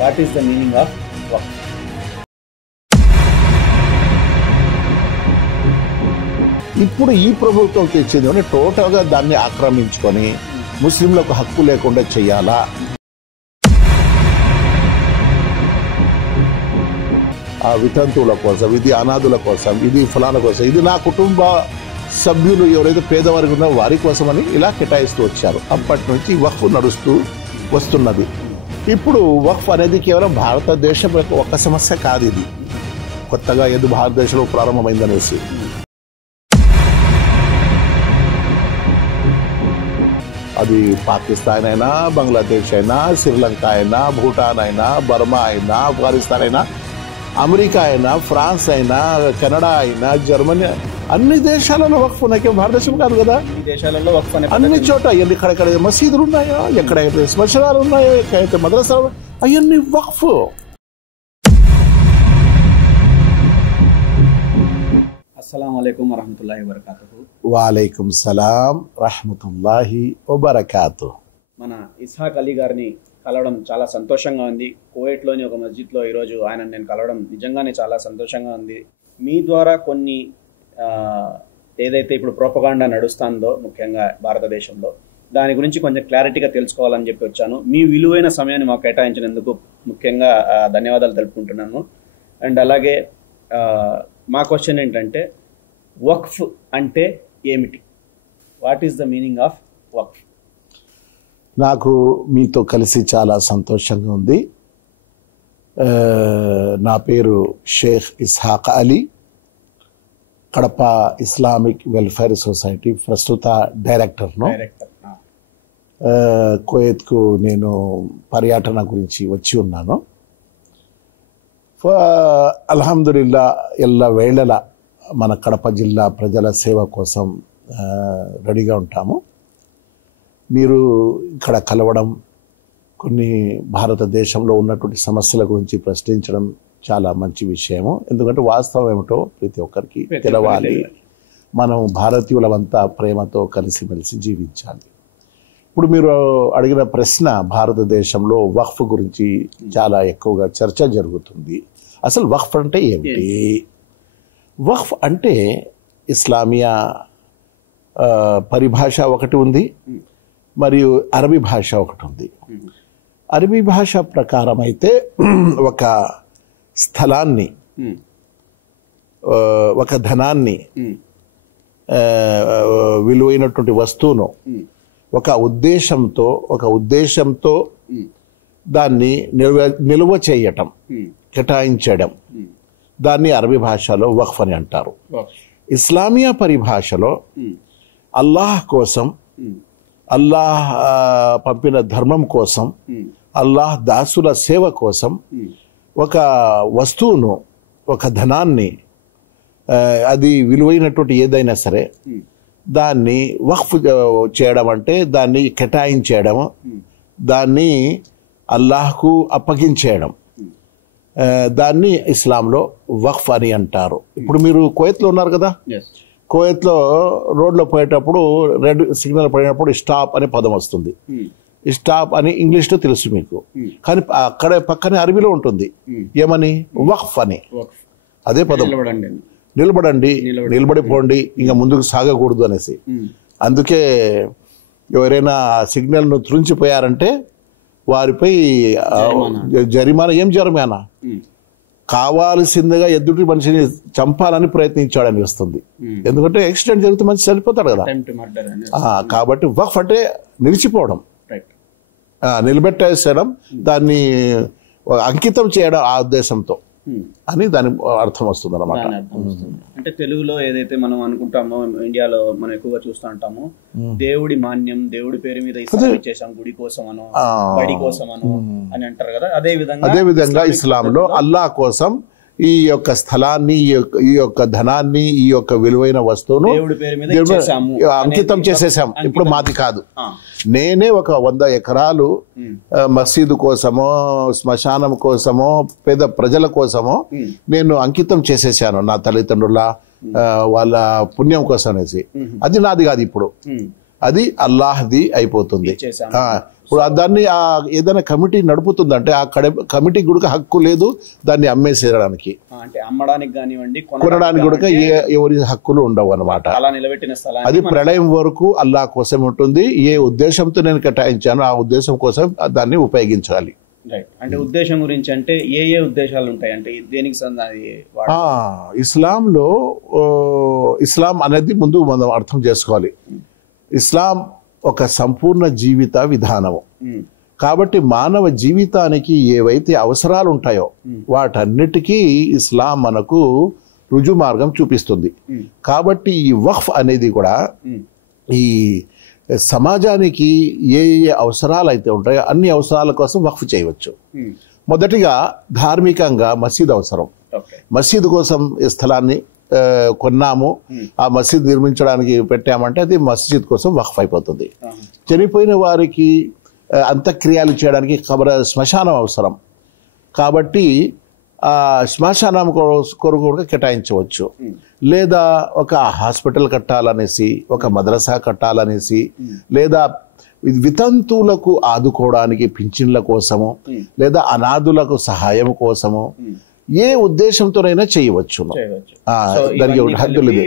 What is the meaning of వక్ఫ్? ఇప్పుడు ఈ ప్రభుత్వం తెచ్చింది టోటల్గా దాన్ని ఆక్రమించుకొని ముస్లింలకు హక్కు లేకుండా చెయ్యాలా? ఆ వితంతువుల కోసం, ఇది అనాథుల కోసం, ఇది ఫలానా కోసం, ఇది నా కుటుంబ సభ్యులు ఎవరైతే పేదవారికి ఉన్నారో వారి కోసమని ఇలా కేటాయిస్తూ వచ్చారు. అప్పటి నుంచి వక్ఫ్ నడుస్తూ వస్తున్నది. ఇప్పుడు వక్ఫ్ అనేది కేవలం భారతదేశం యొక్క ఒక సమస్య కాదు. ఇది కొత్తగా ఏదో భారతదేశంలో ప్రారంభమైందనేసి అది పాకిస్తాన్ అయినా, బంగ్లాదేశ్ అయినా, శ్రీలంక అయినా, భూటాన్ అయినా, బర్మా అయినా, ఆఫ్ఘనిస్తాన్ అయినా, అమెరికా అయినా, ఫ్రాన్స్ అయినా, కెనడా అయినా, జర్మనీ, అన్ని దేశాలలో వక్ఫ్ ఉన్నాయి. భారతదేశం కాదు కదా, ఈ దేశాలలో వక్ఫ్ అనే అన్ని చోట ఎక్కడెక్కడ మసీదులు ఉన్నాయో, ఎక్కడైతే శ్మశానాలు ఉన్నాయో, ఎక్కడైతే మద్రసాలు, అవన్నీ వక్ఫ్. అస్సలాము అలైకుం వరహమతుల్లాహి వబరకాతుహు. వాలైకుం సలాం రహమతుల్లాహి వబరకాతుహు. మన ఇస్హాక్ అలీ గారిని కలవడం చాలా సంతోషంగా ఉంది. కువైట్లోని ఒక మస్జిద్లో ఈరోజు ఆయన నేను కలవడం నిజంగానే చాలా సంతోషంగా ఉంది. మీ ద్వారా కొన్ని ఏదైతే ఇప్పుడు ప్రోపగాండా నడుస్తుందో ముఖ్యంగా భారతదేశంలో, దాని గురించి కొంచెం క్లారిటీగా తెలుసుకోవాలని చెప్పి వచ్చాను. మీ విలువైన సమయాన్ని మాకు కేటాయించినందుకు ముఖ్యంగా ధన్యవాదాలు తెలుపుకుంటున్నాను. అండ్ అలాగే మా క్వశ్చన్ ఏంటంటే, వక్ఫ్ అంటే ఏమిటి? What is the meaning of వక్ఫ్? నాకు మీతో కలిసి చాలా సంతోషంగా ఉంది. నా పేరు Sheikh Ishaq Ali, Kadapa Islamic Welfare Society ప్రస్తుత డైరెక్టర్ను. కువైత్కు నేను పర్యటన గురించి వచ్చి ఉన్నాను. అల్హమ్దులిల్లా ఎల్ల వేళల మన కడప జిల్లా ప్రజల సేవ కోసం రెడీగా ఉంటాము. మీరు ఇక్కడ కలవడం, కొన్ని భారతదేశంలో ఉన్నటువంటి సమస్యల గురించి ప్రశ్నించడం చాలా మంచి విషయము. ఎందుకంటే వాస్తవం ఏమిటో ప్రతి ఒక్కరికి తెలవాలి. మనం భారతీయులమంతా ప్రేమతో కలిసిమెలిసి జీవించాలి. ఇప్పుడు మీరు అడిగిన ప్రశ్న, భారతదేశంలో వక్ఫ్ గురించి చాలా ఎక్కువగా చర్చ జరుగుతుంది. అసలు వక్ఫ్ అంటే ఏమిటి? వక్ఫ్ అంటే ఇస్లామియా పరిభాష ఒకటి ఉంది, మరియు అరబీ భాష ఒకటి ఉంది. అరబీ భాష ప్రకారం అయితే ఒక స్థలాన్ని, ఒక ధనాన్ని, విలువైనటువంటి వస్తువును ఒక ఉద్దేశంతో దాన్ని నిల్వ చేయటం, కేటాయించడం, దాన్ని అరబీ భాషలో వక్ఫ్ అని అంటారు. ఇస్లామియా పరిభాషలో అల్లాహ్ కోసం, అల్లాహ్ పంపిన ధర్మం కోసం, అల్లాహ్ దాసుల సేవ కోసం ఒక వస్తువును, ఒక ధనాన్ని, అది విలువైనటువంటి ఏదైనా సరే దాన్ని వక్ఫ్ చేయడం అంటే దాన్ని కేటాయించడం, దాన్ని అల్లాహ్కు అప్పగించేయడం, దాన్ని ఇస్లాంలో వక్ఫ్ అని అంటారు. ఇప్పుడు మీరు కువైత్లో ఉన్నారు కదా, కువైత్లో రోడ్లో పోయేటప్పుడు రెడ్ సిగ్నల్ పడినప్పుడు స్టాప్ అనే పదం వస్తుంది. స్టాప్ అని ఇంగ్లీష్లో తెలుసు మీకు, కానీ అక్కడే పక్కనే అరబీలో ఉంటుంది. ఏమని? వక్ఫ్ అని. అదే పదం, నిలబడండి, నిలబడిపోండి, ఇంకా ముందుకు సాగకూడదు అనేసి. అందుకే ఎవరైనా సిగ్నల్ను త్రుంచిపోయారంటే వారిపై జరిమానా. ఏం జరిమానా? కావాల్సిందిగా ఎదుటి మనిషిని చంపాలని ప్రయత్నించాడని వస్తుంది. ఎందుకంటే యాక్సిడెంట్ జరిగితే మనిషి చనిపోతాడు కదా. కాబట్టి వక్ఫ్ అంటే నిలిచిపోవడం, నిలబెట్టేసడం, దాన్ని అంకితం చేయడం ఆ ఉద్దేశంతో అని దాని అర్థం వస్తుంది అన్నమాట. అంటే తెలుగులో ఏదైతే మనం అనుకుంటామో, ఇండియాలో మనం ఎక్కువగా చూస్తూ ఉంటాము, దేవుడి మాన్యం, దేవుడి పేరు మీద ఇచ్చేసాం, గుడి కోసమనో బడి కోసమనో అని అంటారు కదా. అదే విధంగా ఇస్లాంలో అల్లాహ్ కోసం ఈ యొక్క స్థలాన్ని, ఈ యొక్క ధనాన్ని, ఈ యొక్క విలువైన వస్తువును అంకితం చేసేసాం. ఇప్పుడు మాది కాదు. నేనే ఒక 100 ఎకరాలు మసీదు కోసమో, శ్మశానం కోసమో, పేద ప్రజల కోసమో నేను అంకితం చేసేసాను, నా తల్లిదండ్రుల వాళ్ళ పుణ్యం కోసం అనేసి. అది నాది కాదు. ఇప్పుడు అది అల్లాహ్ది అయిపోతుంది. ఇప్పుడు దాన్ని ఏదైనా కమిటీ నడుపుతుందంటే ఆ కమిటీ కూడా హక్కు లేదు దాన్ని అమ్మేసేయడానికి, అంటే అమ్మడానికి కానివ్వండి కొనడానికి కూడా ఎవరి హక్కులు ఉండవు అనమాట. అది ప్రళయం వరకు అల్లాహ్ కోసం ఉంటుంది. ఏ ఉద్దేశంతో నేను కేటాయించానో ఆ ఉద్దేశం కోసం దాన్ని ఉపయోగించాలి. అంటే ఉద్దేశం గురించి అంటే ఏ ఉద్దేశాలు ఉంటాయి అంటే దేనికి ఇస్లాంలో ఇస్లాం అనేది ముందు మనం అర్థం చేసుకోవాలి. ఇస్లాం ఒక సంపూర్ణ జీవిత విధానము కాబట్టి మానవ జీవితానికి ఏవైతే అవసరాలు ఉంటాయో వాటన్నిటికీ ఇస్లాం మనకు రుజు మార్గం చూపిస్తుంది. కాబట్టి ఈ వక్ఫ్ అనేది కూడా ఈ సమాజానికి ఏ అవసరాలు అయితే ఉంటాయో అన్ని అవసరాల కోసం వక్ఫ్ చేయవచ్చు. మొదటిగా ధార్మికంగా మసీద్ అవసరం. మసీద్ కోసం ఈ స్థలాన్ని కొన్నాము, ఆ మసీద్ నిర్మించడానికి పెట్టామంటే అది మస్జిద్ కోసం వక్ఫ్ అయిపోతుంది. చనిపోయిన వారికి అంత్యక్రియలు చేయడానికి శ్మశానం అవసరం కాబట్టి ఆ శ్మశానం కొరకు కూడా కేటాయించవచ్చు. లేదా ఒక హాస్పిటల్ కట్టాలనేసి, ఒక మద్రసా కట్టాలనేసి, లేదా వితంతువులకు ఆదుకోవడానికి పింఛన్ల కోసము, లేదా అనాథులకు సహాయం కోసము ఏ ఉద్దేశంతోనైనా చేయవచ్చు. దానికి హద్దు లేదు,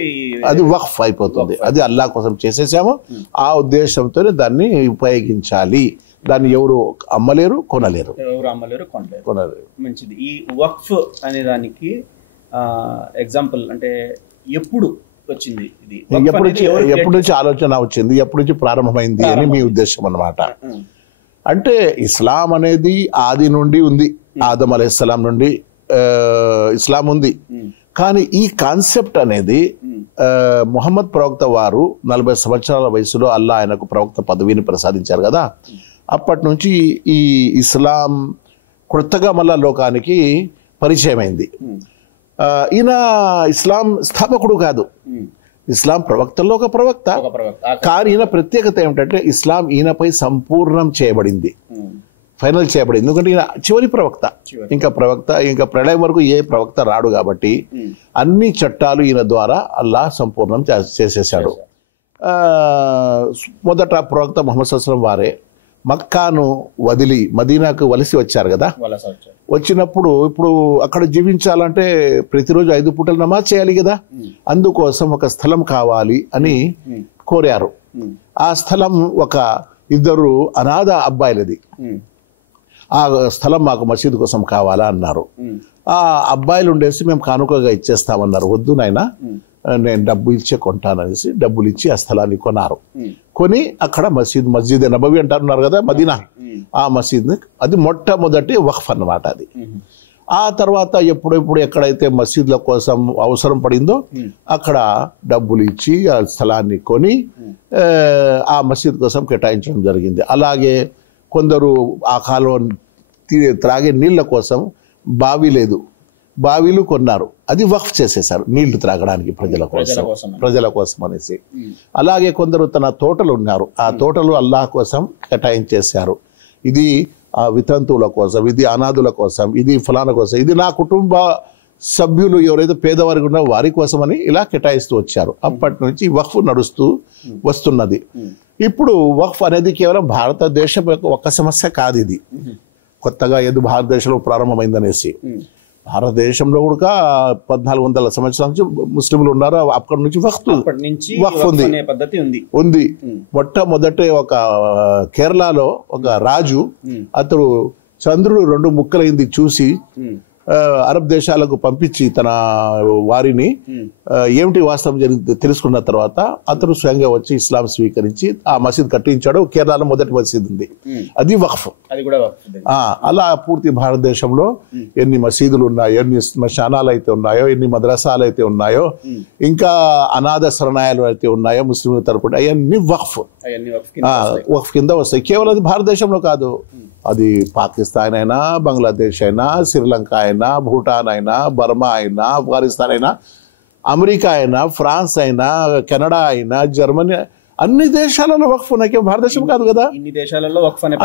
అది వక్ఫ్ అయిపోతుంది. అది అల్లాహ్ కోసం చేసేసాము, ఆ ఉద్దేశంతోనే దాన్ని ఉపయోగించాలి. దాన్ని ఎవరు అమ్మలేరు, కొనలేరు. మంచిది. ఈ వక్ఫ్ అనే దానికి ఎగ్జాంపుల్ అంటే ఎప్పుడు వచ్చింది, ఇది ఎప్పటి నుంచి ఆలోచన వచ్చింది, ఎప్పటి నుంచి ప్రారంభమైంది అని మీ ఉద్దేశం అన్నమాట. అంటే ఇస్లాం అనేది ఆది నుండి ఉంది. ఆదం అలైహిస్సలాం నుండి ఇస్లాం ఉంది. కానీ ఈ కాన్సెప్ట్ అనేది ముహమ్మద్ ప్రవక్త వారు 40 సంవత్సరాల వయసులో అల్లాహ్ ఆయనకు ప్రవక్త పదవిని ప్రసాదించారు కదా, అప్పటి నుంచి ఈ ఇస్లాం కొత్తగా మళ్ళా లోకానికి పరిచయం అయింది. ఈయన ఇస్లాం స్థాపకుడు కాదు, ఇస్లాం ప్రవక్తల్లో ఒక ప్రవక్త. కానీ ఈయన ప్రత్యేకత ఏమిటంటే ఇస్లాం ఈయనపై సంపూర్ణం చేయబడింది, ఫైనల్ చేయబడింది. ఎందుకంటే ఈయన చివరి ప్రవక్త. ఇంకా ప్రళయం వరకు ఏ ప్రవక్త రాడు కాబట్టి అన్ని చట్టాలు ఈయన ద్వారా అల్లాహ్ సంపూర్ణం చేసేసాడు. మొదట ప్రవక్త ముహమ్మద్ సల్లల్లాహు అలైహి వసల్లం వారే మక్కాను వదిలి మదీనాకు వలసి వచ్చారు కదా. వచ్చినప్పుడు ఇప్పుడు అక్కడ జీవించాలంటే ప్రతిరోజు 5 పూటలు నమాజ్ చేయాలి కదా, అందుకోసం ఒక స్థలం కావాలి అని కోరారు. ఆ స్థలం ఒక 2 అనాథ అబ్బాయిలది. ఆ స్థలం మాకు మసీదు కోసం కావాలా అన్నారు. ఆ అబ్బాయిలు ఉండేసి మేము కానుకగా ఇచ్చేస్తామన్నారు. వద్దు నాయనా, నేను డబ్బు ఇచ్చే కొంటాననేసి డబ్బులు ఇచ్చి ఆ స్థలాన్ని కొన్నారు. కొని అక్కడ మస్జిద్ నబవి అంటున్నారు కదా మదీనా, ఆ మసీద్ అది మొట్టమొదటి వక్ఫ్ అన్నమాట. అది ఆ తర్వాత ఎప్పుడెప్పుడు ఎక్కడైతే మసీద్ల కోసం అవసరం పడిందో అక్కడ డబ్బులు ఇచ్చి ఆ స్థలాన్ని కొని ఆ మసీద్ కోసం కేటాయించడం జరిగింది. అలాగే కొందరు ఆ కాలం త్రాగే నీళ్ల కోసం బావి లేదు, బావిలు కొన్నారు, అది వక్ఫ్ చేసేసారు నీళ్లు త్రాగడానికి ప్రజల కోసం అనేసి. అలాగే కొందరు తన తోటలు ఉన్నారు, ఆ తోటలు అల్లాహ్ కోసం కేటాయించేశారు. ఇది ఆ వితంతువుల కోసం, ఇది అనాథుల కోసం, ఇది ఫలానా కోసం, ఇది నా కుటుంబ సభ్యులు ఎవరైతే పేదవారికి ఉన్నారో వారి కోసమని ఇలా కేటాయిస్తూ వచ్చారు. అప్పటి నుంచి వక్ఫ్ నడుస్తూ వస్తున్నది. ఇప్పుడు వక్ఫ్ అనేది కేవలం భారతదేశం యొక్క ఒక సమస్య కాదు. ఇది కొత్తగా ఏదో భారతదేశంలో ప్రారంభమైందనేసి, భారతదేశంలో కూడా 1400 సంవత్సరాల నుంచి ముస్లింలు ఉన్నారు. అక్కడి నుంచి వక్ఫ్ ఉంది. మొట్టమొదటి ఒక కేరళలో ఒక రాజు, అతడు చంద్రుడు 2 ముక్కలైంది చూసి అరబ్ దేశాలకు పంపించి తన వారిని ఏమిటి వాస్తవం జరిగింది తెలుసుకున్న తర్వాత అతను స్వయంగా వచ్చి ఇస్లాం స్వీకరించి ఆ మసీద్ కట్టించాడు. కేరళలో మొదటి మసీద్ ఉంది, అది వక్ఫ్. అలా పూర్తి భారతదేశంలో ఎన్ని మసీదులు ఉన్నాయో, ఎన్ని శ్మశానాలు అయితే ఉన్నాయో, ఎన్ని మద్రసాలు అయితే ఉన్నాయో, ఇంకా అనాథ శరణాలయాలు అయితే ఉన్నాయో ముస్లింల తరపున, అవన్నీ వక్ఫ్ కింద వస్తాయి. కేవలం అది భారతదేశంలో కాదు, అది పాకిస్తాన్ అయినా, బంగ్లాదేశ్ అయినా, శ్రీలంక అయినా, భూటాన్ అయినా, బర్మా అయినా, ఆఫ్ఘనిస్తాన్ అయినా, అమెరికా అయినా, ఫ్రాన్స్ అయినా, కెనడా అయినా, జర్మనీ, అన్ని దేశాలలో వక్ఫ్ ఉన్నాయి. భారతదేశం కాదు కదా,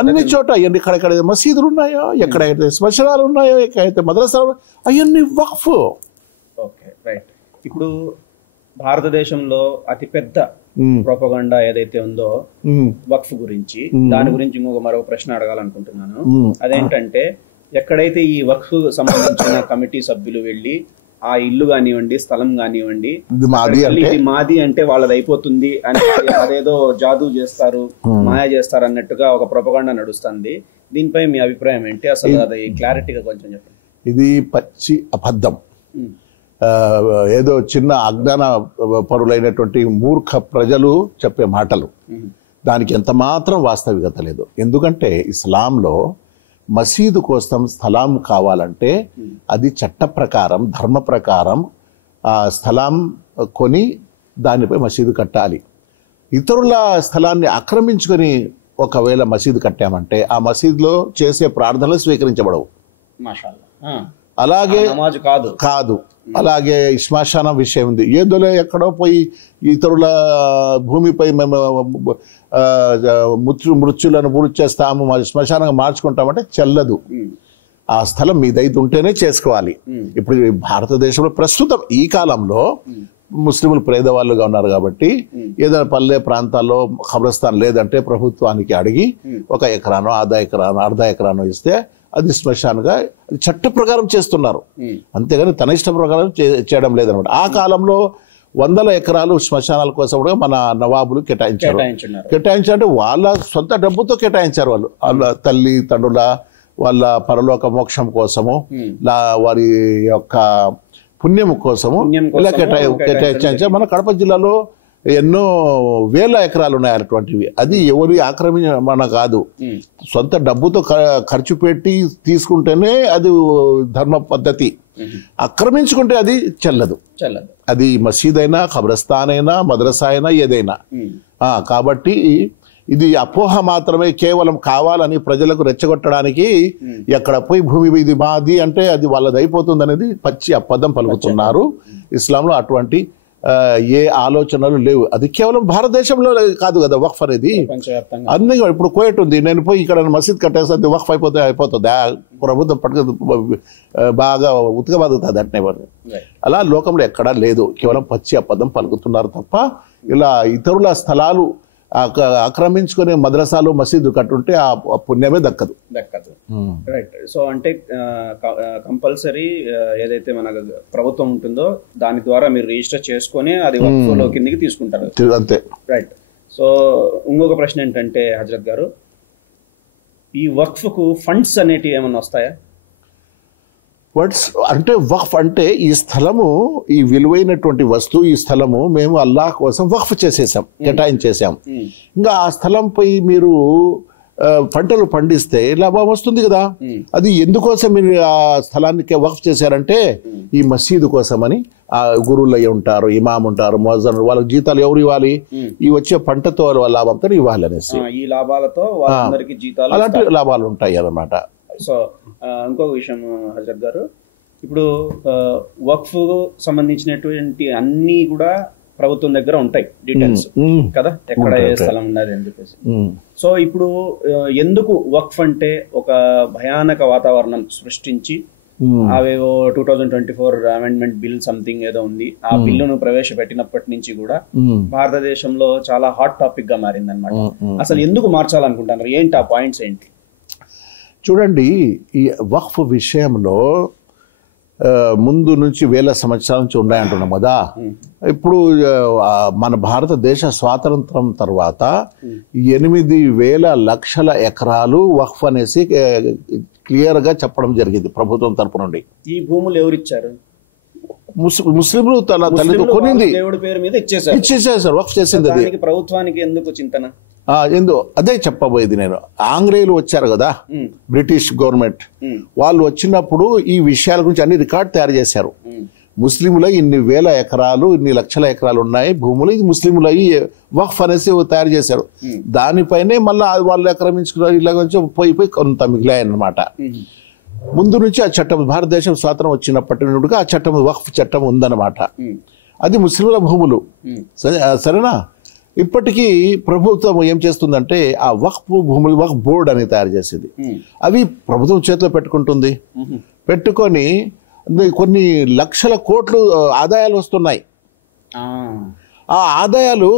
అన్ని చోట ఎక్కడెక్కడ మసీదులు ఉన్నాయో, ఎక్కడైతే శ్మశానాలు ఉన్నాయో, ఎక్కడైతే మద్రసాలు, అవన్నీ వక్ఫ్. ఇప్పుడు భారతదేశంలో అతిపెద్ద ప్రొపగండా ఏదైతే ఉందో వక్ఫ్ గురించి, దాని గురించి మరో ప్రశ్న అడగాలనుకుంటున్నాను. అదేంటంటే, ఎక్కడైతే ఈ వక్ఫ్ సంబంధించిన కమిటీ సభ్యులు వెళ్ళి ఆ ఇల్లు కానివ్వండి, స్థలం కానివ్వండి, ఇది మాది అంటే వాళ్ళది అయిపోతుంది అని అదేదో జాదూ చేస్తారు, మాయ చేస్తారు అన్నట్టుగా ఒక ప్రొపగండా నడుస్తుంది. దీనిపై మీ అభిప్రాయం ఏంటి? అసలు అది క్లారిటీగా కొంచెం చెప్పండి. ఇది పచ్చి అబద్ధం. ఏదో చిన్న అజ్ఞాన పరులైనటువంటి మూర్ఖ ప్రజలు చెప్పే మాటలు. దానికి ఎంత మాత్రం వాస్తవికత లేదు. ఎందుకంటే ఇస్లాంలో మసీదు కోసం స్థలం కావాలంటే అది చట్ట ప్రకారం, ధర్మ ప్రకారం ఆ స్థలం కొని దానిపై మసీదు కట్టాలి. ఇతరుల స్థలాన్ని ఆక్రమించుకొని ఒకవేళ మసీదు కట్టామంటే ఆ మసీదులో చేసే ప్రార్థనలు స్వీకరించబడవు. అలాగే కాదు. అలాగే శ్మశానం విషయం ఉంది. ఏదోలే ఎక్కడో పోయి ఇతరుల భూమిపై మేము మృత్యులను పూర్తి చేస్తాము, శ్మశానంగా మార్చుకుంటామంటే చెల్లదు. ఆ స్థలం మీదైతే ఉంటేనే చేసుకోవాలి. ఇప్పుడు భారతదేశంలో ప్రస్తుతం ఈ కాలంలో ముస్లింలు పేదవాళ్ళుగా ఉన్నారు కాబట్టి ఏదైనా పల్లె ప్రాంతాల్లో ఖబరస్థాన్ లేదంటే ప్రభుత్వానికి అడిగి 1 ఎకరానో అర్ధ ఎకరానో ఇస్తే అది శ్మశానంగా చట్ట ప్రకారం చేస్తున్నారు. అంతేగాని తన ఇష్ట ప్రకారం చేయడం లేదనమాట. ఆ కాలంలో 100 ఎకరాలు శ్మశానాల కోసం కూడా మన నవాబులు కేటాయించారంటే వాళ్ళ సొంత డబ్బుతో కేటాయించారు. వాళ్ళ తల్లి తండ్రుల వాళ్ళ పరలోక మోక్షం కోసము, వారి యొక్క పుణ్యం కోసము ఇలా కేటాయించారు. మన కడప జిల్లాలో ఎన్నో వేల ఎకరాలు ఉన్నాయి అటువంటివి. అది ఎవరి ఆక్రమణ కాదు, సొంత డబ్బుతో ఖర్చు పెట్టి తీసుకుంటేనే అది ధర్మ పద్ధతి. ఆక్రమించుకుంటే అది చెల్లదు. అది మసీద్ అయినా, ఖబరస్థాన్ అయినా, మద్రసా అయినా, ఏదైనా. కాబట్టి ఇది అపోహ మాత్రమే, కేవలం కావాలని ప్రజలకు రెచ్చగొట్టడానికి ఎక్కడ పోయి భూమి ఇది మాది అంటే అది వాళ్ళది అయిపోతుంది అనేది పచ్చి అబద్ధం పలుకుతున్నారు. ఇస్లాంలో అటువంటి ఏ ఆలోచనలు లేవు. అది కేవలం భారతదేశంలో కాదు కదా వక్ఫ్ అనేది, అన్ని. ఇప్పుడు కోయట్ ఉంది, నేను పోయి ఇక్కడ మసీద్ కట్టేస్తే వక్ఫ్ అయిపోతుంది. ప్రభుత్వం బాగా ఉతక బతుకుతుంది అంటే అలా లోకంలో ఎక్కడా లేదు. కేవలం పచ్చి అబద్ధం పలుకుతున్నారు తప్ప ఇలా ఇతరుల స్థలాలు ఆక్రమించుకునే మద్రసాలు మసీదు కట్టుంటే ఆ పుణ్యమే దక్కదు. రైట్. సో అంటే కంపల్సరీ ఏదైతే మన ప్రభుత్వం ఉంటుందో దాని ద్వారా మీరు రిజిస్టర్ చేసుకొని అది వక్ఫ్లో కిందికి తీసుకుంటారు అంతే. రైట్. సో ఇంకొక ప్రశ్న ఏంటంటే హజరత్ గారు, ఈ వక్ఫ్కు ఫండ్స్ అనేటివి ఏమన్నా వస్తాయా? అంటే వక్ఫ్ అంటే ఈ స్థలము, ఈ విలువైనటువంటి వస్తువు, ఈ స్థలము మేము అల్లాహ్ కోసం వక్ఫ్ చేసేసాం, కేటాయించేసాం. ఇంకా ఆ స్థలంపై మీరు పంటలు పండిస్తే లాభం వస్తుంది కదా. అది ఎందుకోసం మీరు ఆ స్థలానికి వక్ఫ్ చేశారంటే ఈ మసీదు కోసమని. ఆ గురువులు అయి ఉంటారు, ఇమాం ఉంటారు, ముఅజ్జిన్, వాళ్ళకి జీతాలు ఎవరు ఇవ్వాలి? ఈ వచ్చే పంటతో లాభంతో ఇవ్వాలి అనేసి ఈ లాభాలతో జీతాలు, అలాంటి లాభాలు ఉంటాయి అన్నమాట. సో ఇంకొక విషయం హజరత్ గారు, ఇప్పుడు వక్ఫ్ సంబంధించినటువంటి అన్ని కూడా ప్రభుత్వం దగ్గర ఉంటాయి డీటెయిల్స్ కదా, ఎక్కడ ఏ స్థలం ఉన్నది అని చెప్పేసి. సో ఇప్పుడు ఎందుకు వక్ఫ్ అంటే ఒక భయానక వాతావరణం సృష్టించి అవేవో 2024 అమెండ్మెంట్ బిల్ సంథింగ్ ఏదో ఉంది, ఆ బిల్లును ప్రవేశపెట్టినప్పటి నుంచి కూడా భారతదేశంలో చాలా హాట్ టాపిక్ గా మారింది అనమాట. అసలు ఎందుకు మార్చాలనుకుంటున్నారు? ఏంటి ఆ పాయింట్స్ ఏంటి? చూడండి, ఈ వక్ఫ్ విషయంలో ముందు నుంచి వేల సంవత్సరాల నుంచి ఉన్నాయంటున్నాం కదా. ఇప్పుడు మన భారతదేశ స్వాతంత్రం తర్వాత 8,000 లక్షల ఎకరాలు వక్ఫ్ అనేసి క్లియర్ గా చెప్పడం జరిగింది ప్రభుత్వం తరపు నుండి. ఈ భూములు ఎవరిచ్చారు? ముస్లింలు తన తల్లి కొనింది, దేవుడి పేరు మీద ఇచ్చేసారు, వక్ఫ్ చేసింది. అది ప్రభుత్వానికి ఎందుకు చింతన? అదే చెప్పబోయేది నేను. ఆంగ్లేయులు వచ్చారు కదా, బ్రిటిష్ గవర్నమెంట్, వాళ్ళు వచ్చినప్పుడు ఈ విషయాల గురించి అన్ని రికార్డ్ తయారు చేశారు. ముస్లింలు ఇన్ని వేల ఎకరాలు, ఇన్ని లక్షల ఎకరాలు ఉన్నాయి భూములు, ఇది ముస్లింలు వక్ఫ్ అనేసి తయారు చేశారు. దానిపైనే మళ్ళీ వాళ్ళు ఆక్రమించుకున్నారు, ఇలా పోయి కొంత మిగిలాయన్నమాట. ముందు నుంచి ఆ చట్టం, భారతదేశం స్వాతంత్రం వచ్చినప్పటి నుండి ఆ చట్టం, వక్ఫ్ చట్టం ఉందన్నమాట. అది ముస్లింల భూములు, సరేనా? ఇప్పటికీ ప్రభుత్వం ఏం చేస్తుందంటే ఆ వక్ఫ్ భూములు, వక్ఫ్ బోర్డు అని తయారు చేసేది. అవి ప్రభుత్వం చేతిలో పెట్టుకుంటుంది. పెట్టుకొని కొన్ని లక్షల కోట్లు ఆదాయాలు వస్తున్నాయి. ఆ ఆదాయాలు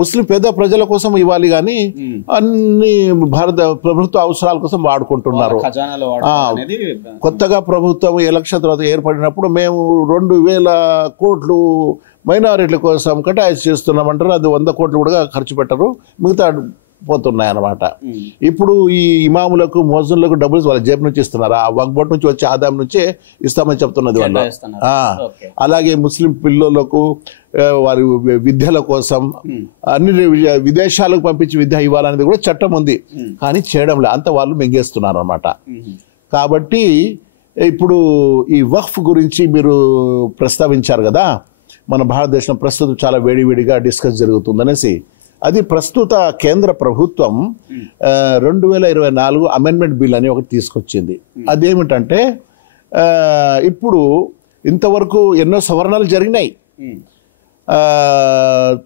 ముస్లిం పేద ప్రజల కోసం ఇవ్వాలి కానీ అన్ని భారత ప్రభుత్వ అవసరాల కోసం వాడుకుంటున్నారు. కొత్తగా ప్రభుత్వం ఎలక్షన్ తర్వాత ఏర్పడినప్పుడు మేము 2,000 కోట్లు మైనారిటీల కోసం కేటాయించి చేస్తున్నామంటారు. అది 100 కోట్లు కూడా ఖర్చు పెట్టరు, మిగతా పోతున్నాయి అన్నమాట. ఇప్పుడు ఈ ఇమాములకు మోజన్లకు డబ్బులు వాళ్ళ జేబు నుంచి ఇస్తున్నారు, ఆ వక్ఫ్ బోర్డు నుంచి వచ్చే ఆదాయం నుంచే ఇస్తామని చెప్తున్నది వాళ్ళు. అలాగే ముస్లిం పిల్లలకు వారి విద్యల కోసం అన్ని విదేశాలకు పంపించి విద్య ఇవ్వాలనేది కూడా చట్టం ఉంది, కానీ చేయడం లేదు, అంత వాళ్ళు మింగేస్తున్నారు అన్నమాట. కాబట్టి ఇప్పుడు ఈ వక్ఫ్ గురించి మీరు ప్రస్తావించారు కదా, మన భారతదేశం ప్రస్తుతం చాలా వేడివేడిగా డిస్కస్ జరుగుతుందనేసి. అది ప్రస్తుత కేంద్ర ప్రభుత్వం 2024 అమెండ్మెంట్ బిల్ అని ఒకటి తీసుకొచ్చింది. అదేమిటంటే ఇప్పుడు ఇంతవరకు ఎన్నో సవరణలు జరిగినాయి.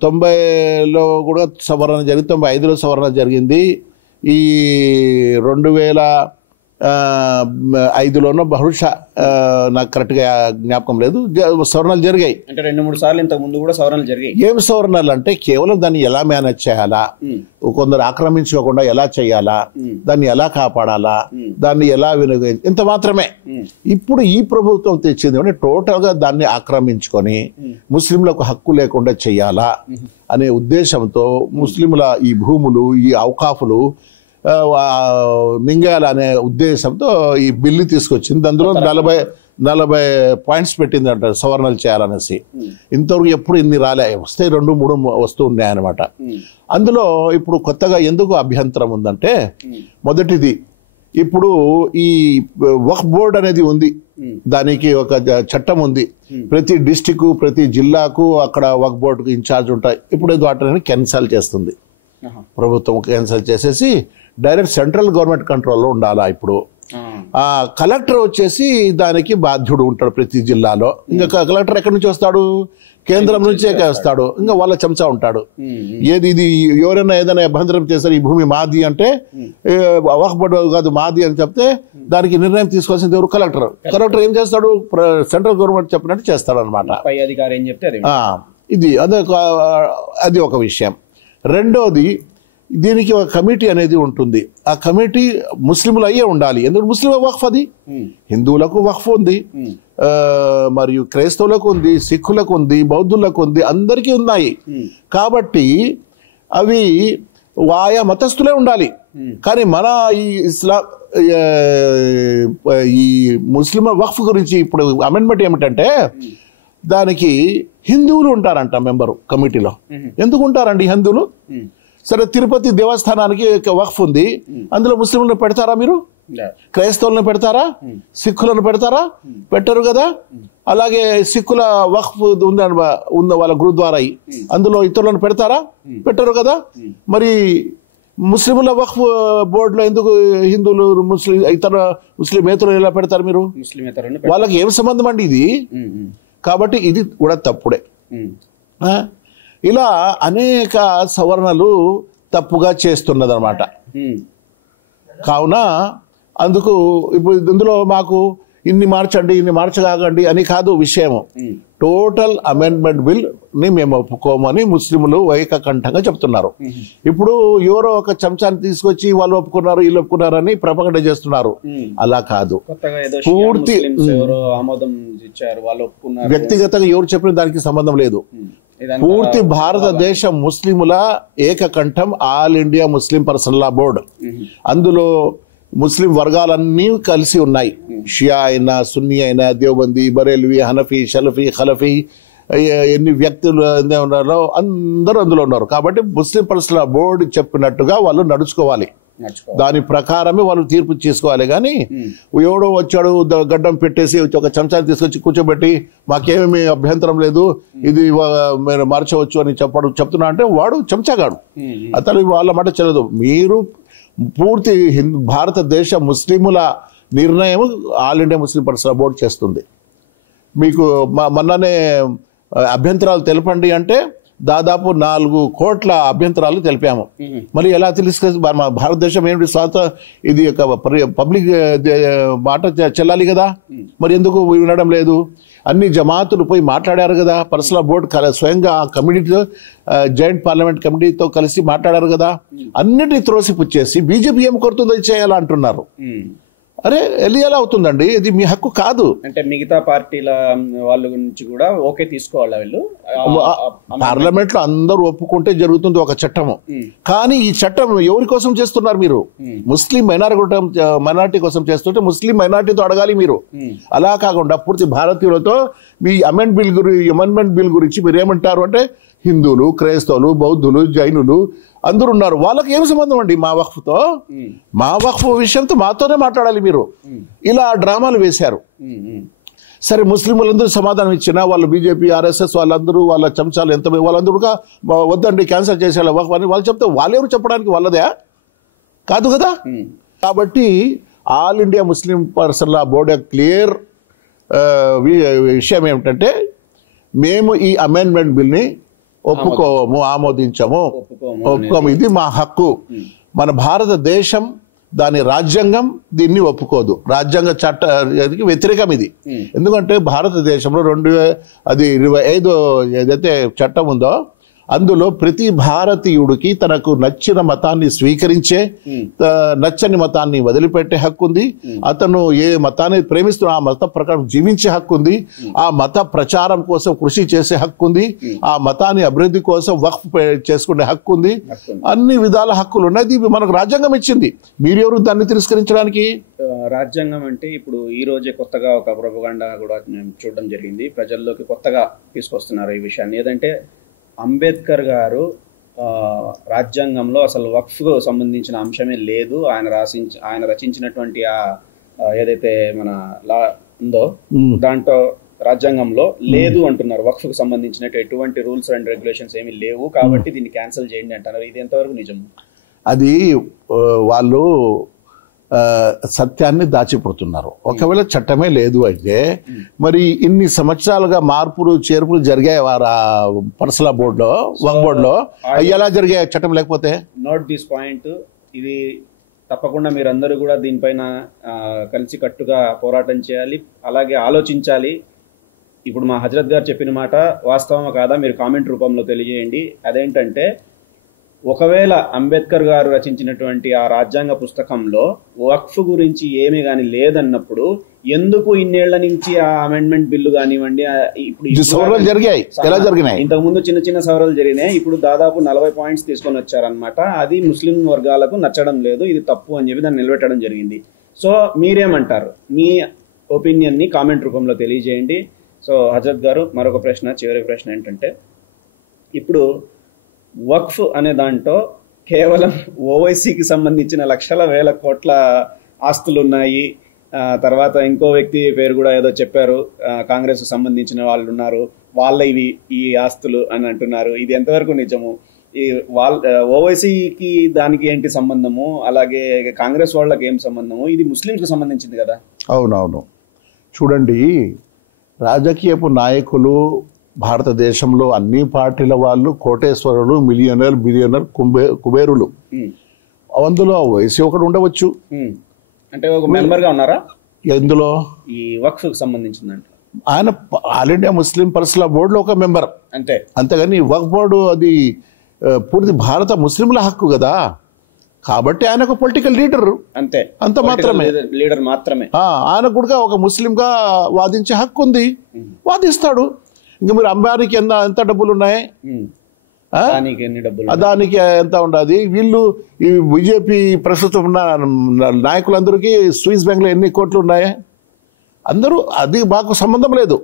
90లో కూడా సవరణ జరిగింది, 95లో సవరణ జరిగింది, ఈ 2005లోనో బహుశా నాకు కరెక్ట్గా జ్ఞాపకం లేదు, సవరణలు జరిగాయి. అంటే 2-3 సార్లు ఇంతకు ముందు కూడా సవరణలు జరిగాయి. ఏం సవరణలు అంటే కేవలం దాన్ని ఎలా మేనేజ్ చేయాలా, కొందరు ఆక్రమించుకోకుండా ఎలా చేయాలా, దాన్ని ఎలా కాపాడాలా, దాన్ని ఎలా ఇంత మాత్రమే. ఇప్పుడు ఈ ప్రభుత్వం తెచ్చింది అంటే టోటల్ గా దాన్ని ఆక్రమించుకొని ముస్లింలకు హక్కు లేకుండా చెయ్యాలా అనే ఉద్దేశంతో ముస్లింల ఈ భూములు, ఈ అవకాఫులు మింగాలనే ఉద్దేశంతో ఈ బిల్లు తీసుకొచ్చింది. అందులో 40 పాయింట్స్ పెట్టింది అంటారు సవరణలు చేయాలనేసి. ఇంతవరకు ఎప్పుడు ఇన్ని రాలే, వస్తే 2-3 వస్తూ ఉన్నాయన్నమాట. అందులో ఇప్పుడు కొత్తగా ఎందుకు అభ్యంతరం ఉందంటే, మొదటిది ఇప్పుడు ఈ వక్ఫ్ బోర్డ్ అనేది ఉంది, దానికి ఒక చట్టం ఉంది. ప్రతి డిస్టిక్ ప్రతి జిల్లాకు అక్కడ వక్ఫ్ బోర్డుకు ఇన్ఛార్జ్ ఉంటాయి. ఇప్పుడు వాటిని క్యాన్సల్ చేస్తుంది ప్రభుత్వం, క్యాన్సల్ చేసేసి డైరెక్ట్ సెంట్రల్ గవర్నమెంట్ కంట్రోల్లో ఉండాలా. ఇప్పుడు ఆ కలెక్టర్ వచ్చేసి దానికి బాధ్యుడు ఉంటాడు ప్రతి జిల్లాలో. ఇంకా కలెక్టర్ ఎక్కడి నుంచి వస్తాడు, కేంద్రం నుంచే వస్తాడు, ఇంకా వాళ్ళ చెంచా ఉంటాడు. ఏది ఇది ఎవరైనా ఏదైనా అభ్యంతరం చేస్తారు, ఈ భూమి మాది అంటే వక్ఫ్ బోర్డు కాదు మాది అని చెప్తే దానికి నిర్ణయం తీసుకోవాల్సింది ఎవరు, కలెక్టర్. కలెక్టర్ ఏం చేస్తాడు, సెంట్రల్ గవర్నమెంట్ చెప్పినట్టు చేస్తాడు అనమాట. అది ఒక విషయం. రెండోది, దీనికి ఒక కమిటీ అనేది ఉంటుంది. ఆ కమిటీ ముస్లింలు అయ్యే ఉండాలి, ఎందుకంటే ముస్లిం వక్ఫ్ అది. హిందువులకు వక్ఫ్ ఉంది, మరియు క్రైస్తవులకు ఉంది, సిక్కులకు ఉంది, బౌద్ధులకు ఉంది, అందరికీ ఉన్నాయి. కాబట్టి అవి ఆయా మతస్థులే ఉండాలి. కానీ మన ఈ ఈ ముస్లిం వక్ఫ్ గురించి ఇప్పుడు అమెండ్మెంట్ ఏమిటంటే, దానికి హిందువులు ఉంటారంట మెంబరు కమిటీలో. ఎందుకు ఉంటారండి హిందువులు? సరే, తిరుపతి దేవస్థానానికి వక్ఫ్ ఉంది, అందులో ముస్లింలను పెడతారా మీరు? క్రైస్తవులను పెడతారా? సిక్కులను పెడతారా? పెట్టరు కదా. అలాగే సిక్కుల వక్ఫ్ ఉన్న వాళ్ళ గురుద్వారా, అందులో ఇతరులను పెడతారా? పెట్టరు కదా. మరి ముస్లింల వక్ఫ్ బోర్డులో ఎందుకు హిందువులు ఇతర ముస్లిమేతరులు ఎలా పెడతారు మీరు? వాళ్ళకి ఏం సంబంధం అండి ఇది? కాబట్టి ఇది కూడా తప్పుడే. ఇలా అనేక సవరణలు తప్పుగా చేస్తున్నది అనమాట. కావున అందుకు ఇప్పుడు ఇందులో మాకు ఇన్ని మార్చండి, ఇన్ని మార్చగాకండి అని కాదు విషయము. టోటల్ అమెండ్మెంట్ బిల్ ని మేము ఒప్పుకోమని ముస్లింలు ఏకకంఠంగా చెప్తున్నారు. ఇప్పుడు ఎవరో ఒక చెంచాన్ని తీసుకొచ్చి వాళ్ళు ఒప్పుకున్నారు, వీళ్ళు ఒప్పుకున్నారని ప్రపగండ చేస్తున్నారు. అలా కాదు. పూర్తి వ్యక్తిగతంగా ఎవరు చెప్పిన దానికి సంబంధం లేదు. పూర్తి భారతదేశ ముస్లిముల ఏకకంఠం ఆల్ ఇండియా ముస్లిం పర్సనల్ లా బోర్డు. అందులో ముస్లిం వర్గాలన్నీ కలిసి ఉన్నాయి. షియా అయినా, సున్నీ అయినా, దేవబంది, బరేల్వి, హనఫీ, షలఫీ, ఖలఫీ, ఎన్ని వ్యక్తులు ఉన్నారో అందరూ అందులో ఉన్నారు. కాబట్టి ముస్లిం పర్సనల్ లా బోర్డు చెప్పినట్టుగా వాళ్ళు నడుచుకోవాలి, దాని ప్రకారమే వాళ్ళు తీర్పు చేసుకోవాలి. కానీ ఎవడో వచ్చాడు గడ్డం పెట్టేసి ఒక చెంచాన్ని తీసుకొచ్చి కూర్చోబెట్టి మాకేమీ అభ్యంతరం లేదు, ఇది మీరు మార్చవచ్చు అని చెప్తున్నా అంటే వాడు చెంచాగాడు, అతను వాళ్ళ మాట చెల్లదు. మీరు పూర్తి భారతదేశ ముస్లిముల నిర్ణయం ఆల్ ఇండియా ముస్లిం పర్సనల్ బోర్డు చేస్తుంది. మీకు మొన్ననే అభ్యంతరాలు తెలపండి అంటే దాదాపు 4 కోట్ల అభ్యంతరాలు తెలిపాము. మరి ఎలా తెలుసు? మన భారతదేశం ఏమిటి స్వాత, ఇది ఒక పబ్లిక్ మాట చెల్లాలి కదా, మరి ఎందుకు వినడం లేదు? అన్ని జమాతులు పోయి మాట్లాడారు కదా, పర్సనల్ బోర్డు స్వయంగా ఆ కమిటీతో, జాయింట్ పార్లమెంట్ కమిటీతో కలిసి మాట్లాడారు కదా, అన్నిటినీ త్రోసిపుచ్చేసి బీజేపీ ఏం కోరుతుందో చేయాలంటున్నారు. అరే ఎలా అవుతుందండి? ఇది మీ హక్కు కాదు. అంటే మిగతా పార్టీల వాళ్ళ గురించి కూడా ఓకే తీసుకోవాలా వీళ్ళు? పార్లమెంట్ లో అందరూ ఒప్పుకుంటే జరుగుతుంది ఒక చట్టము. కానీ ఈ చట్టం ఎవరి కోసం చేస్తున్నారు మీరు? ముస్లిం మైనారిటీ కోసం చేస్తుంటే ముస్లిం మైనారిటీతో అడగాలి మీరు. అలా కాకుండా పూర్తి భారతీయులతో మీ అమెండ్మెంట్ బిల్ గురించి మీరు ఏమంటారు అంటే, హిందువులు, క్రైస్తవులు, బౌద్ధులు, జైనులు అందరూ ఉన్నారు, వాళ్ళకి ఏం సంబంధం అండి మా వక్ఫ్తో? మా వక్ఫ్ విషయంతో మాతోనే మాట్లాడాలి మీరు. ఇలా డ్రామాలు వేశారు. సరే, ముస్లింలందరూ సమాధానం ఇచ్చినా వాళ్ళు బీజేపీ, ఆర్ఎస్ఎస్ వాళ్ళందరూ, వాళ్ళ చెంచాలు ఎంత వాళ్ళందరూ వద్దండి క్యాన్సల్ చేసేయాలి వక్ఫ్ అని వాళ్ళు చెప్తే వాళ్ళెవరు చెప్పడానికి? వాళ్ళదే కాదు కదా. కాబట్టి ఆల్ ఇండియా ముస్లిం పర్సన్ల బోర్డు క్లియర్ విషయం ఏమిటంటే, మేము ఈ అమెండ్మెంట్ బిల్ని ఒప్పుకోము, ఆమోదించము, ఒప్పుకోము. ఇది మా హక్కు. మన భారతదేశం, దాని రాజ్యాంగం దీన్ని ఒప్పుకోదు. రాజ్యాంగ చట్టానికి వ్యతిరేకం ఇది. ఎందుకంటే భారతదేశంలో 2025 ఏదైతే చట్టం ఉందో అందులో ప్రతి భారతీయుడికి తనకు నచ్చిన మతాన్ని స్వీకరించే, నచ్చని మతాన్ని వదిలిపెట్టే హక్కు ఉంది. అతను ఏ మతాన్ని ప్రేమిస్తున్నా ఆ మత ప్రకారం జీవించే హక్కు ఉంది. ఆ మత ప్రచారం కోసం కృషి చేసే హక్కు ఉంది. ఆ మతాన్ని అభివృద్ధి కోసం వక్ఫ్ చేసుకునే హక్కు ఉంది. అన్ని విధాల హక్కులు ఉన్నాయి. ఇది మనకు రాజ్యాంగం ఇచ్చింది. మీరెవరు దాన్ని తిరస్కరించడానికి? రాజ్యాంగం అంటే ఇప్పుడు ఈ రోజే కొత్తగా ఒక ప్రొపగండా కూడా చూడడం జరిగింది. ప్రజల్లోకి కొత్తగా తీసుకొస్తున్నారు ఈ విషయాన్ని. ఏదంటే అంబేద్కర్ గారు రాజ్యాంగంలో అసలు వక్ఫ్ సంబంధించిన అంశమే లేదు, ఆయన రచించినటువంటి ఏదైతే మన లా ఉందో దాంట్లో రాజ్యాంగంలో లేదు అంటున్నారు. వక్ఫ్కు సంబంధించిన ఎటువంటి రూల్స్ అండ్ రెగ్యులేషన్స్ ఏమీ లేవు, కాబట్టి దీన్ని క్యాన్సిల్ చేయండి అంటున్నారు. ఇది ఎంతవరకు నిజం? అది వాళ్ళు సత్యాన్ని దాచిపెడుతున్నారు. ఒకవేళ చట్టమే లేదు అయితే మరి ఇన్ని సంవత్సరాలుగా మార్పులు చేర్పులు జరిగాయి వారు పర్సనల్ బోర్డులో, వక్ఫ్ బోర్డులో, ఎలా జరిగాయి చట్టం లేకపోతే? Note this point. ఇది తప్పకుండా మీరందరూ కూడా దీనిపైన కలిసి కట్టుగా పోరాటం చేయాలి, అలాగే ఆలోచించాలి. ఇప్పుడు మా హజరత్ గారు చెప్పిన మాట వాస్తవమా కాదా మీరు కామెంట్ రూపంలో తెలియజేయండి. అదేంటంటే, ఒకవేళ అంబేద్కర్ గారు రచించినటువంటి ఆ రాజ్యాంగ పుస్తకంలో వక్ఫ్ గురించి ఏమీ కానీ లేదన్నప్పుడు ఎందుకు ఇన్నేళ్ల నుంచి ఆ అమెండ్మెంట్ బిల్లు కానివ్వండి, ఇప్పుడు జరిగాయి, ఇంతకుముందు చిన్న చిన్న సవరణలు జరిగినాయి. ఇప్పుడు దాదాపు 40 పాయింట్స్ తీసుకొని వచ్చారనమాట. అది ముస్లిం వర్గాలకు నచ్చడం లేదు, ఇది తప్పు అని చెప్పి దాన్ని నిలబెట్టడం జరిగింది. సో మీరేమంటారు? మీ ఒపీనియన్ ని కామెంట్ రూపంలో తెలియజేయండి. సో హజరత్ గారు, మరొక ప్రశ్న, చివరి ప్రశ్న ఏంటంటే, ఇప్పుడు వక్ఫ్ అనే దాంట్లో కేవలం ఓవైసీకి సంబంధించిన లక్షల వేల కోట్ల ఆస్తులు ఉన్నాయి. తర్వాత ఇంకో వ్యక్తి పేరు కూడా ఏదో చెప్పారు, కాంగ్రెస్ కు సంబంధించిన వాళ్ళు ఉన్నారు, వాళ్ళ ఈ ఆస్తులు అని అంటున్నారు. ఇది ఎంతవరకు నిజము? ఈ ఓవైసీకి దానికి ఏంటి సంబంధము, అలాగే కాంగ్రెస్ వాళ్ళకి ఏం సంబంధము? ఇది ముస్లింస్కి సంబంధించింది కదా. అవునవును. చూడండి, రాజకీయపు నాయకులు భారతదేశంలో అన్ని పార్టీల వాళ్ళు కోటేశ్వరులు, మిలియనర్, బిలియనర్, కుబేరులు. అందులో ఓవైసీ ఒకడు ఉండవచ్చు. అంటే ఒక మెంబర్ గా ఉన్నారా ఎందులో? ఈ వక్ఫ్ కు సంబంధించిందంట. ఆయన ఆల్ ఇండియా ముస్లిం పర్సనల్ బోర్డులో ఒక మెంబర్ అంతే. అంతేగాని వక్ఫ్ బోర్డు అది పూర్తి భారత ముస్లింల హక్కు కదా. కాబట్టి ఆయన ఒక పొలిటికల్ లీడర్ అంతే, అంత మాత్రమే, లీడర్ మాత్రమే. ఆయన కూడా ఒక ముస్లింగా వాదించే హక్కు ఉంది, వాదిస్తాడు. ఇంకా మీరు అంబానీకి ఎంత డబ్బులు ఉన్నాయి, అదానికి ఎంత ఉండదు. వీళ్ళు ఈ బీజేపీ ప్రస్తుతం ఉన్న నాయకులందరికీ స్విస్ బ్యాంక్ లో ఎన్ని కోట్లు ఉన్నాయి? అందరూ, అది మాకు సంబంధం లేదు.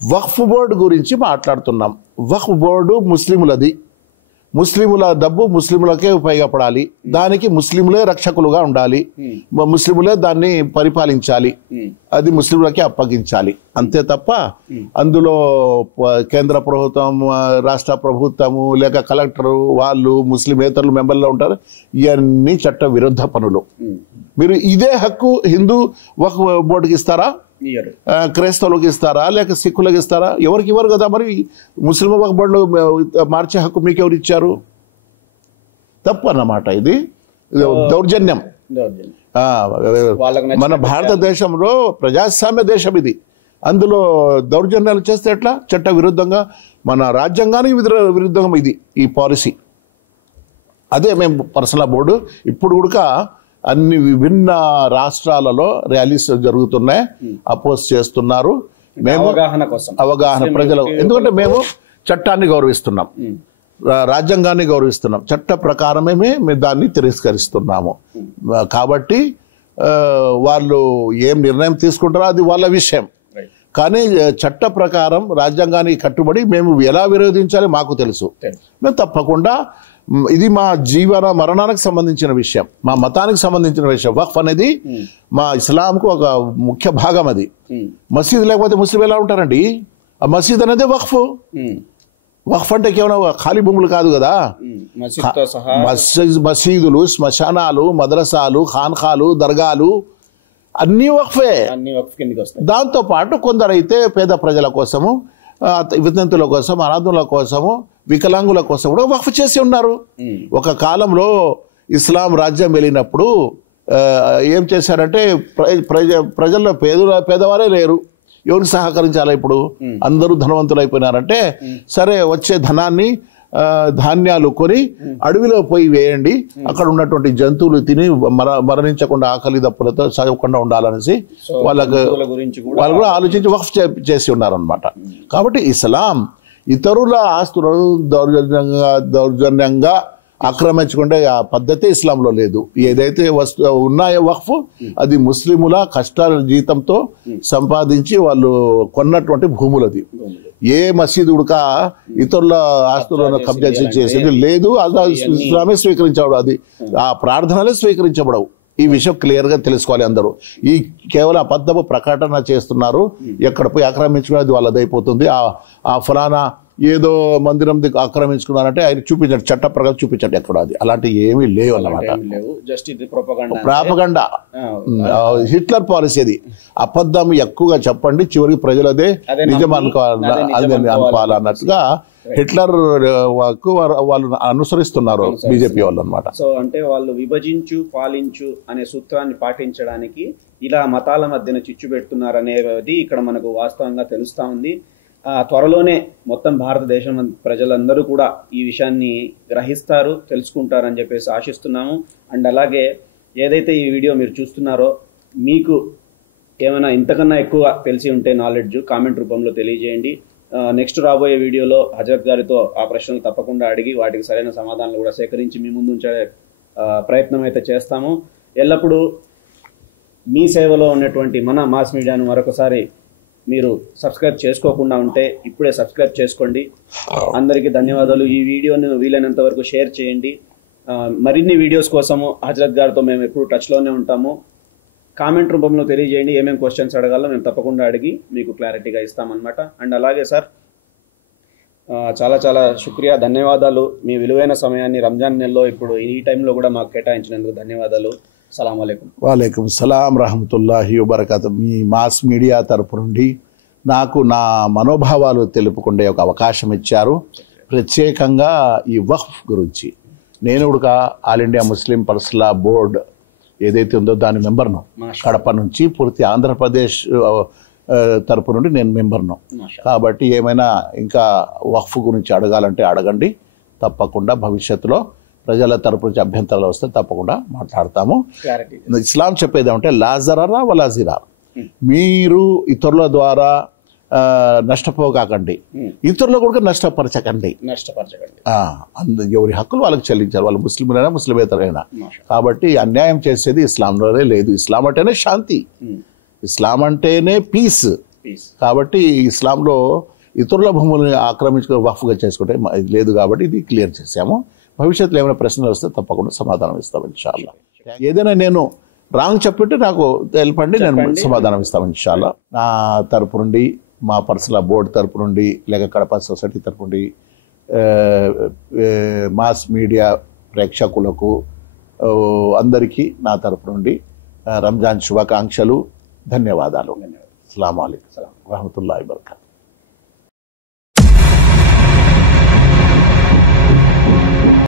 వక్ఫ్ బోర్డు గురించి మాట్లాడుతున్నాం. వక్ఫ్ బోర్డు ముస్లిములది. ముస్లిముల డబ్బు ముస్లిములకే ఉపయోగపడాలి. దానికి ముస్లిములే రక్షకులుగా ఉండాలి, ముస్లిములే దాన్ని పరిపాలించాలి, అది ముస్లింలకే అప్పగించాలి. అంతే తప్ప అందులో కేంద్ర ప్రభుత్వం, రాష్ట్ర ప్రభుత్వము, లేక కలెక్టరు వాళ్ళు ముస్లిమేతరులు మెంబర్లో ఉంటారు. ఇవన్నీ చట్ట విరుద్ధ పనులు. మీరు ఇదే హక్కు హిందూ వక్ఫ్ బోర్డుకి ఇస్తారా? క్రైస్తవులకు ఇస్తారా లేక సిక్కులకు ఇస్తారా? ఎవరికి ఇవ్వరు కదా. మరి ముస్లిం వక్ఫ్ బోర్డులో మార్చే హక్కు మీకు ఎవరు ఇచ్చారు? తప్పు అన్నమాట. ఇది దౌర్జన్యం. మన భారతదేశంలో ప్రజాస్వామ్య దేశం ఇది. అందులో దౌర్జన్యాలు చేస్తే ఎట్లా? చట్ట విరుద్ధంగా, మన రాజ్యాంగానికి విరుద్ధంగా ఇది ఈ పాలసీ. అదే మేము పర్సనల్ బోర్డు ఇప్పుడు కూడా అన్ని విభిన్న రాష్ట్రాలలో ర్యాలీస్ జరుగుతున్నాయి, అపోజ్ చేస్తున్నారు. మేము అవగాహన ప్రజలు, ఎందుకంటే మేము చట్టాన్ని గౌరవిస్తున్నాం, రాజ్యాంగాన్ని గౌరవిస్తున్నాం, చట్ట ప్రకారమే మేము దాన్ని తిరస్కరిస్తున్నాము. కాబట్టి వాళ్ళు ఏం నిర్ణయం తీసుకుంటారో అది వాళ్ళ విషయం. కానీ చట్ట ప్రకారం రాజ్యాంగానికి కట్టుబడి మేము ఎలా విరోధించాలి మాకు తెలుసు. మేము తప్పకుండా, ఇది మా జీవన మరణానికి సంబంధించిన విషయం, మా మతానికి సంబంధించిన విషయం. వక్ఫ్ అనేది మా ఇస్లాంకు ఒక ముఖ్య భాగం. అది మసీద్ లేకపోతే ముస్లిం ఎలా ఉంటారండి? ఆ మసీద్ అనేది వక్ఫ్. వక్ఫ్ అంటే కేవలం ఖాళీ భూములు కాదు కదా. మసీదులు, శ్మశానాలు, మద్రసాలు, ఖాన్ఖాలు, దర్గాలు అన్ని వక్ఫే. దాంతో పాటు కొందరైతే పేద ప్రజల కోసము, వితంతుల కోసం, అనాథుల కోసము, వికలాంగుల కోసం కూడా వక్ఫ్ చేసి ఉన్నారు. ఒక కాలంలో ఇస్లాం రాజ్యం వెళ్ళినప్పుడు ఏం చేశారంటే ప్రజల్లో పేదవారే లేరు, ఎవరికి సహకరించాలి? ఇప్పుడు అందరూ ధనవంతులు అయిపోయినారంటే సరే వచ్చే ధనాన్ని ధాన్యాలు కొని అడవిలో పోయి వేయండి, అక్కడ ఉన్నటువంటి జంతువులు తిని మరణించకుండా ఆకలి దప్పులతో చదవకుండా ఉండాలనేసి వాళ్ళు కూడా ఆలోచించి వక్ఫ్ చేసి ఉన్నారనమాట. కాబట్టి ఇస్లాం ఇతరుల ఆస్తులను దౌర్జన్యంగా ఆక్రమించుకుంటే ఆ పద్ధతి ఇస్లాంలో లేదు. ఏదైతే ఉన్నాయో వక్ఫ్ అది ముస్లిముల కష్టాల జీతంతో సంపాదించి వాళ్ళు కొన్నటువంటి భూములది. ఏ మసీదు ఉడక ఇతరుల ఆస్తులను కబ్జా చేసేది లేదు. అది ఇస్లామే స్వీకరించబడవు, అది ఆ ప్రార్థనలే స్వీకరించబడవు. ఈ విషయం క్లియర్ గా తెలుసుకోవాలి అందరూ. ఈ కేవలం అబద్ధపు ప్రకటన చేస్తున్నారు, ఎక్కడ పోయి ఆక్రమించుకునేది వాళ్ళదైపోతుంది. ఆ ఫలానా ఏదో మందిరం ఆక్రమించుకున్నారంటే ఆయన చూపించండి, చట్ట ప్రకారం చూపించండి ఎక్కడ. అది అలాంటి ఏమీ లేవు అన్నమాట. ప్రాపగండా, హిట్లర్ పాలసీ అది. అబద్ధం ఎక్కువగా చెప్పండి, చివరికి ప్రజలదే నిజం అనుకోవాలన్నట్టుగా హిట్లర్ వాళ్ళు అనుసరిస్తున్నారు బీజేపీ వాళ్ళు అన్నమాట. సో అంటే వాళ్ళు విభజించు పాలించు అనే సూత్రాన్ని పాటించడానికి ఇలా మతాల మధ్యన చిచ్చు పెడుతున్నారు అనేది ఇక్కడ మనకు వాస్తవంగా తెలుస్తా ఉంది. త్వరలోనే మొత్తం భారతదేశం ప్రజలందరూ కూడా ఈ విషయాన్ని గ్రహిస్తారు, తెలుసుకుంటారని చెప్పేసి ఆశిస్తున్నాము. అండ్ అలాగే ఏదైతే ఈ వీడియో మీరు చూస్తున్నారో మీకు ఏమైనా ఇంతకన్నా ఎక్కువ తెలిసి ఉంటే నాలెడ్జ్ కామెంట్ రూపంలో తెలియజేయండి. నెక్స్ట్ రాబోయే వీడియోలో హజరత్ గారితో ఆ ప్రశ్నలు తప్పకుండా అడిగి వాటికి సరైన సమాధానాలు కూడా సేకరించి మీ ముందు ఉంచే ప్రయత్నం అయితే చేస్తాము. ఎల్లప్పుడూ మీ సేవలో ఉన్నటువంటి మన మాస్ మీడియాను మరొకసారి మీరు సబ్స్క్రైబ్ చేసుకోకుండా ఉంటే ఇప్పుడే సబ్స్క్రైబ్ చేసుకోండి. అందరికీ ధన్యవాదాలు. ఈ వీడియోని వీలైనంత వరకు షేర్ చేయండి. మరిన్ని వీడియోస్ కోసము హజరత్ గారితో మేము ఎప్పుడు టచ్లోనే ఉంటాము. కామెంట్ రూపంలో తెలియజేయండి, ఏమేమి క్వశ్చన్స్ అడగాలో మేము తప్పకుండా అడిగి మీకు క్లారిటీగా ఇస్తామన్నమాట. అండ్ అలాగే సార్ చాలా చాలా శుక్రియా, ధన్యవాదాలు. మీ విలువైన సమయాన్ని రంజాన్ నెలలో ఇప్పుడు ఈ టైంలో కూడా మాకు కేటాయించినందుకు ధన్యవాదాలు. సలాం అలైకుం. వాలేకుం సలాం రహమతుల్లాహి వబరకాతు. మీ మాస్ మీడియా తరపు నుండి నాకు నా మనోభావాలు తెలుపుకునే ఒక అవకాశం ఇచ్చారు. ప్రత్యేకంగా ఈ వక్ఫ్ గురించి నేను కూడా ఆల్ ఇండియా ముస్లిం పర్సనల్ బోర్డ్ ఏదైతే ఉందో దాని మెంబర్ను, కడప నుంచి పూర్తి ఆంధ్రప్రదేశ్ తరపు నుండి నేను మెంబర్ను. కాబట్టి ఏమైనా ఇంకా వక్ఫ్ గురించి అడగాలంటే అడగండి, తప్పకుండా భవిష్యత్తులో ప్రజల తరపు నుంచి అభ్యంతరాలు వస్తే తప్పకుండా మాట్లాడతాము. ఇస్లాం చెప్పేది ఏమంటే లాజరరా వలాజిరా, మీరు ఇతరుల ద్వారా నష్టపోకండి, ఇతరులు కూడా నష్టపరచకండి. ఎవరి హక్కులు వాళ్ళకి చెల్లించారు, వాళ్ళు ముస్లింలైనా ముస్లిమేతరైనా. కాబట్టి అన్యాయం చేసేది ఇస్లాంలోనే లేదు. ఇస్లాం అంటేనే శాంతి, ఇస్లాం అంటేనే పీస్. కాబట్టి ఇస్లాంలో ఇతరుల భూములను ఆక్రమించుకుని వక్ఫ్గా చేసుకుంటే లేదు. కాబట్టి ఇది క్లియర్ చేసాము. భవిష్యత్తులో ఏమైనా ప్రశ్నలు వస్తే తప్పకుండా సమాధానం ఇస్తాం ఇన్షాల్లా. ఏదైనా నేను రాంగ్ చెప్పింటే నాకు తెలపండి, నేను సమాధానం ఇస్తాం ఇన్షాల్లా. నా తరపు నుండి, మా పర్సనల్ బోర్డు తరపు నుండి, లేక కడప సొసైటీ తరపు నుండి మాస్ మీడియా ప్రేక్షకులకు అందరికీ నా తరపు నుండి రంజాన్ శుభాకాంక్షలు, ధన్యవాదాలు. అస్సలాము అలైకుం వరహమతుల్లాహి వబరకాతుహు.